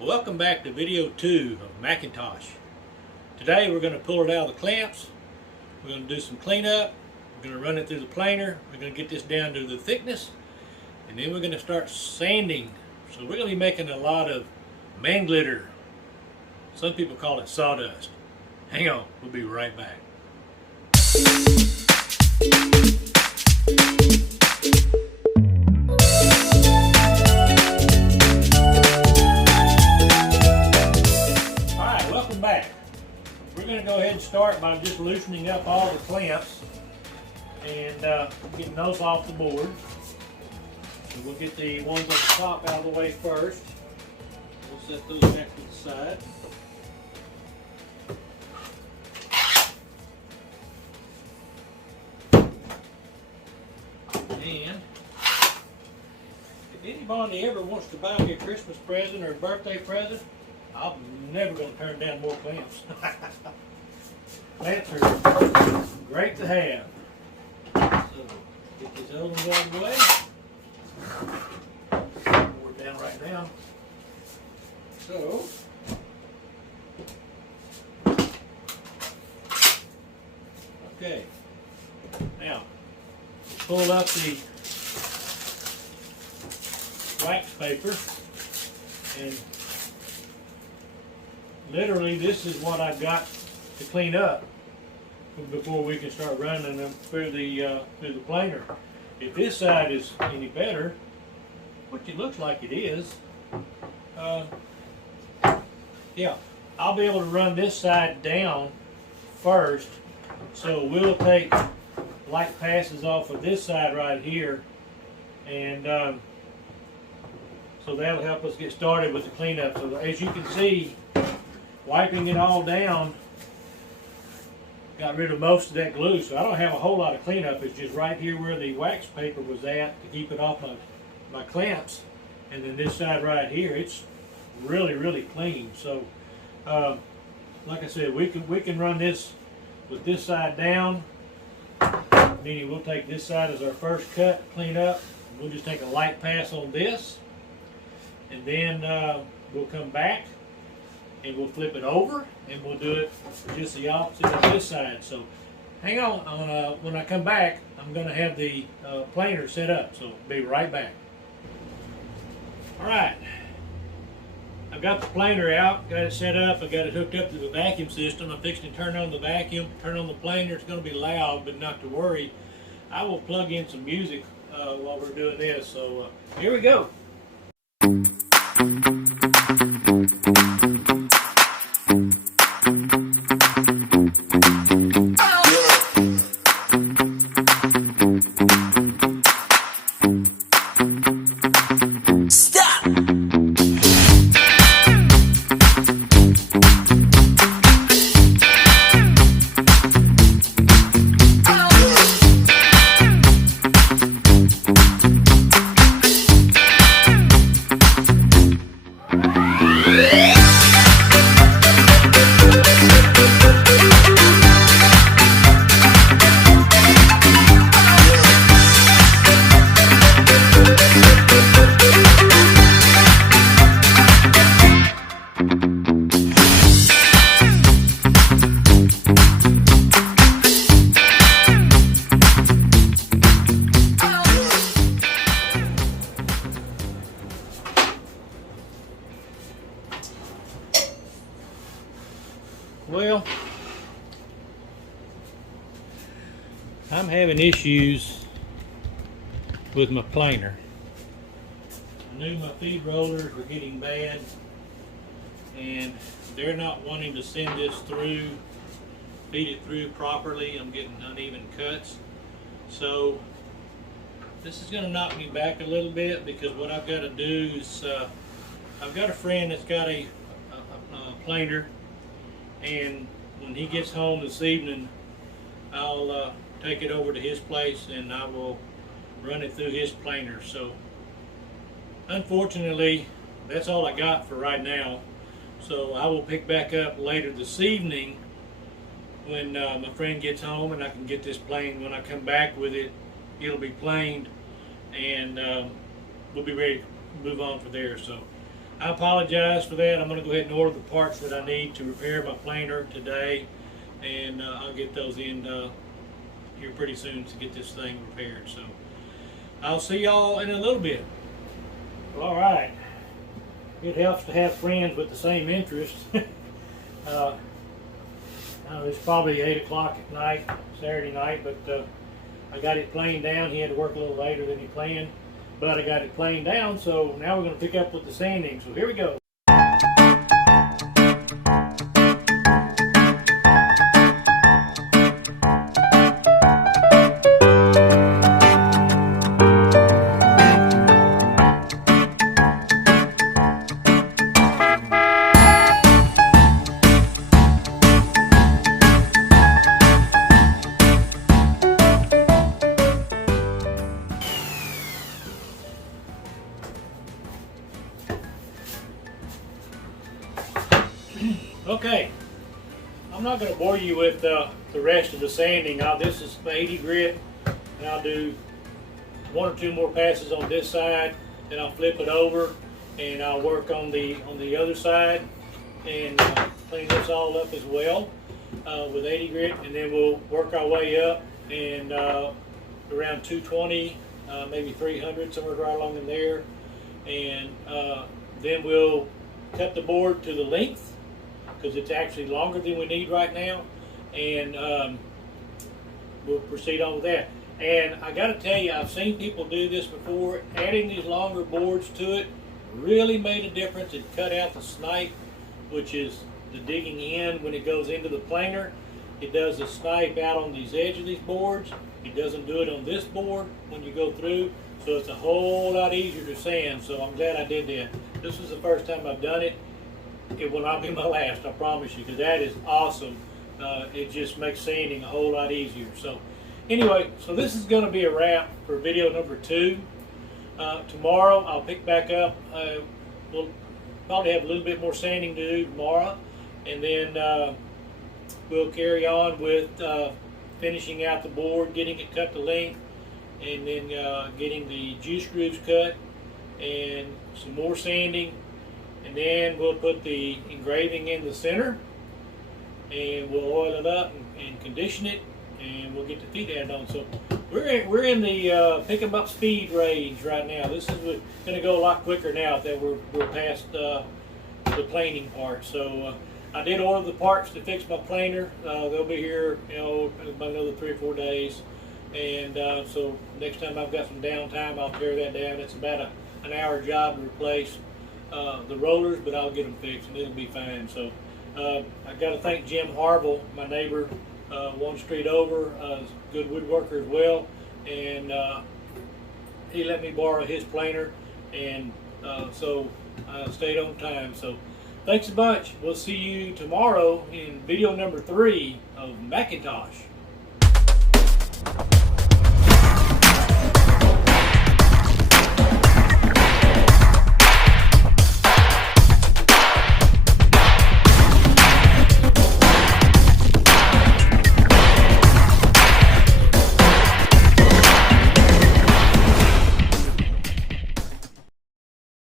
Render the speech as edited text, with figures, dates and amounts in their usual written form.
Welcome back to video 2 of McIntosh. Today we're going to pull it out of the clamps. We're going to do some cleanup. We're going to run it through the planer. We're going to get this down to the thickness. And then we're going to start sanding. So we're going to be making a lot of man glitter. Some people call it sawdust. Hang on, we'll be right back. We're going to go ahead and start by just loosening up all the clamps and getting those off the board. So we'll get the ones on the top out of the way first. We'll set those back to the side. And if anybody ever wants to buy me a Christmas present or a birthday present, I'm never going to turn down more clamps. Clamps are great to have. So, get these other ones out of the way. Pour it down right now. So, okay. Now, pull up the wax paper and literally, this is what I've got to clean up before we can start running them through the planer. If this side is any better, which it looks like it is, yeah, I'll be able to run this side down first. So we'll take light passes off of this side right here, and so that'll help us get started with the cleanup. So as you can see, wiping it all down got rid of most of that glue, so I don't have a whole lot of cleanup. It's just right here where the wax paper was at to keep it off my clamps, and then this side right here, it's really clean. So like I said, we can run this with this side down, meaning we'll take this side as our first cut, clean up. We'll just take a light pass on this, and then we'll come back and we'll flip it over and we'll do it just the opposite of this side. So hang on, when I come back, I'm going to have the planer set up, so be right back. Alright, I've got the planer out, got it set up, I got it hooked up to the vacuum system. I'm fixing to turn on the vacuum, turn on the planer. It's going to be loud, but not to worry. I will plug in some music while we're doing this, so here we go. Well, I'm having issues with my planer. I knew my feed rollers were getting bad, and they're not wanting to send this through, feed it through properly. I'm getting uneven cuts. So this is going to knock me back a little bit, because what I've got to do is, I've got a friend that's got a planer, and when he gets home this evening, I'll take it over to his place and I will run it through his planer. So unfortunately, that's all I got for right now. So I will pick back up later this evening when my friend gets home, and I can get this planed. When I come back with it, it'll be planed, and we'll be ready to move on from there. So I apologize for that. I'm going to go ahead and order the parts that I need to repair my planer today, and I'll get those in here pretty soon to get this thing repaired. So I'll see y'all in a little bit. Well, all right. It helps to have friends with the same interests. It's probably 8 o'clock at night, Saturday night, but I got it planed down. He had to work a little later than he planned, but I got it planed down, so now we're going to pick up with the sanding. So here we go. Okay, I'm not going to bore you with the rest of the sanding. This is 80 grit, and I'll do 1 or 2 more passes on this side, then I'll flip it over, and I'll work on the other side, and clean this all up as well with 80 grit, and then we'll work our way up, and around 220, maybe 300, somewhere right along in there, and then we'll cut the board to the length, because it's actually longer than we need right now, and we'll proceed on with that. And I got to tell you, I've seen people do this before. Adding these longer boards to it really made a difference. It cut out the snipe, which is the digging in when it goes into the planer. It does the snipe out on these edges of these boards. It doesn't do it on this board when you go through, so it's a whole lot easier to sand. So I'm glad I did that. This is the first time I've done it. It will not be my last, I promise you, because that is awesome. It just makes sanding a whole lot easier. So anyway, so this is going to be a wrap for video number 2. Tomorrow I'll pick back up. We'll probably have a little bit more sanding to do tomorrow, and then we'll carry on with finishing out the board, getting it cut to length, and then getting the juice grooves cut, and some more sanding. And then we'll put the engraving in the center, and we'll oil it up and condition it, and we'll get the feet added on. So we're in the pick 'em up speed range right now. This is going to go a lot quicker now that we're past the planing part. So I did order the parts to fix my planer. They'll be here, about another 3 or 4 days. And so next time I've got some downtime, I'll tear that down. It's about an hour job to replace the rollers, but I'll get them fixed and it'll be fine. So I got to thank Jim Harville, my neighbor, 1 street over, good woodworker as well, and he let me borrow his planer, and so I stayed on time. So thanks a bunch. We'll see you tomorrow in video number 3 of McIntosh.